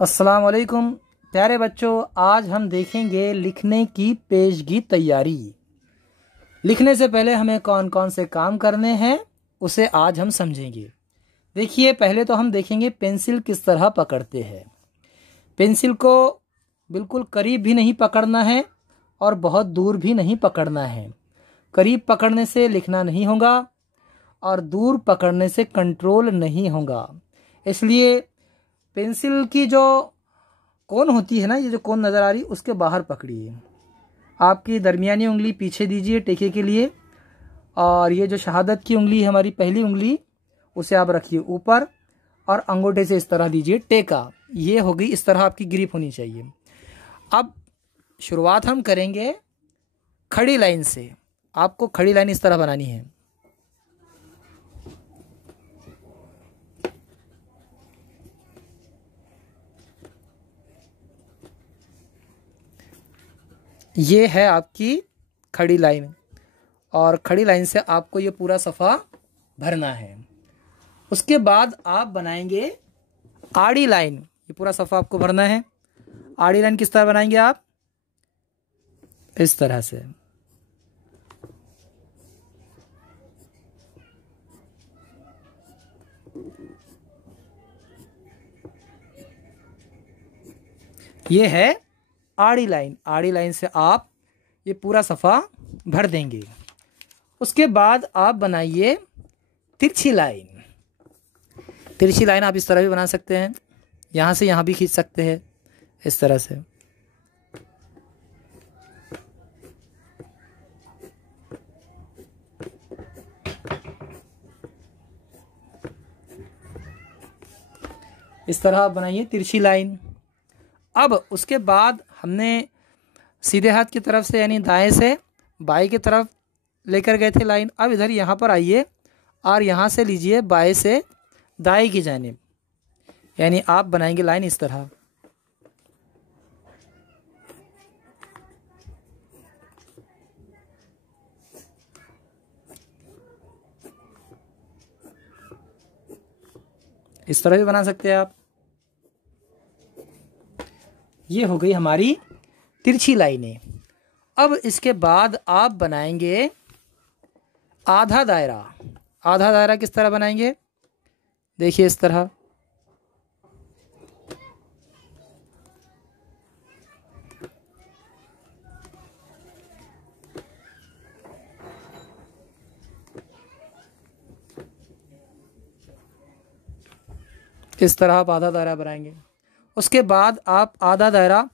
अस्सलाम वालेकुम प्यारे बच्चों, आज हम देखेंगे लिखने की पेशगी तैयारी। लिखने से पहले हमें कौन कौन से काम करने हैं उसे आज हम समझेंगे। देखिए, पहले तो हम देखेंगे पेंसिल किस तरह पकड़ते हैं। पेंसिल को बिल्कुल करीब भी नहीं पकड़ना है और बहुत दूर भी नहीं पकड़ना है। करीब पकड़ने से लिखना नहीं होगा और दूर पकड़ने से कंट्रोल नहीं होगा। इसलिए पेंसिल की जो कोन होती है ना, ये जो कोन नज़र आ रही, उसके बाहर पकड़िए। आपकी दरमियानी उंगली पीछे दीजिए टेके के लिए, और ये जो शहादत की उंगली है, हमारी पहली उंगली, उसे आप रखिए ऊपर और अंगूठे से इस तरह दीजिए टेका। ये हो गई, इस तरह आपकी ग्रिप होनी चाहिए। अब शुरुआत हम करेंगे खड़ी लाइन से। आपको खड़ी लाइन इस तरह बनानी है। ये है आपकी खड़ी लाइन, और खड़ी लाइन से आपको ये पूरा सफ़ा भरना है। उसके बाद आप बनाएंगे आड़ी लाइन। ये पूरा सफ़ा आपको भरना है। आड़ी लाइन किस तरह बनाएंगे आप? इस तरह से। ये है आड़ी लाइन। आड़ी लाइन से आप ये पूरा सफ़ा भर देंगे। उसके बाद आप बनाइए तिरछी लाइन। तिरछी लाइन आप इस तरह भी बना सकते हैं, यहाँ से यहाँ भी खींच सकते हैं, इस तरह से। इस तरह आप बनाइए तिरछी लाइन। अब उसके बाद हमने सीधे हाथ की तरफ से यानी दाएं से बाएं की तरफ लेकर गए थे लाइन। अब इधर यहाँ पर आइए और यहाँ से लीजिए बाएं से दाएं की जानिब, यानी आप बनाएंगे लाइन इस तरह। इस तरह भी बना सकते हैं आप। ये हो गई हमारी तिरछी लाइनें। अब इसके बाद आप बनाएंगे आधा दायरा। आधा दायरा किस तरह बनाएंगे? देखिए इस तरह। इस तरह आप आधा दायरा बनाएंगे। उसके बाद आप आधा दायरा,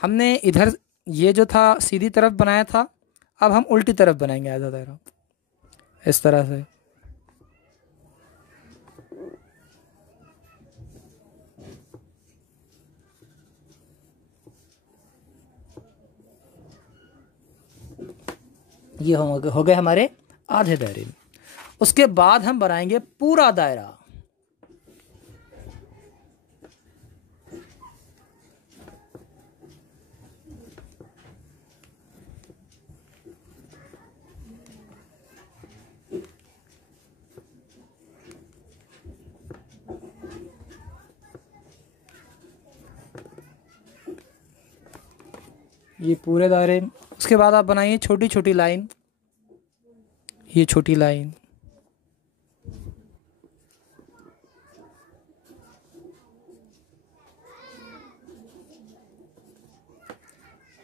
हमने इधर ये जो था सीधी तरफ बनाया था, अब हम उल्टी तरफ बनाएंगे आधा दायरा इस तरह से। ये हो गए हमारे आधे दायरे। उसके बाद हम बनाएंगे पूरा दायरा। ये पूरे दायरे। उसके बाद आप बनाइए छोटी छोटी लाइन। ये छोटी लाइन।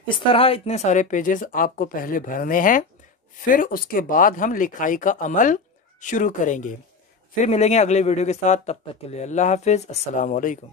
इस तरह इतने सारे पेजेस आपको पहले भरने हैं, फिर उसके बाद हम लिखाई का अमल शुरू करेंगे। फिर मिलेंगे अगले वीडियो के साथ। तब तक के लिए अल्लाह हाफिज़। अस्सलाम वालेकुम।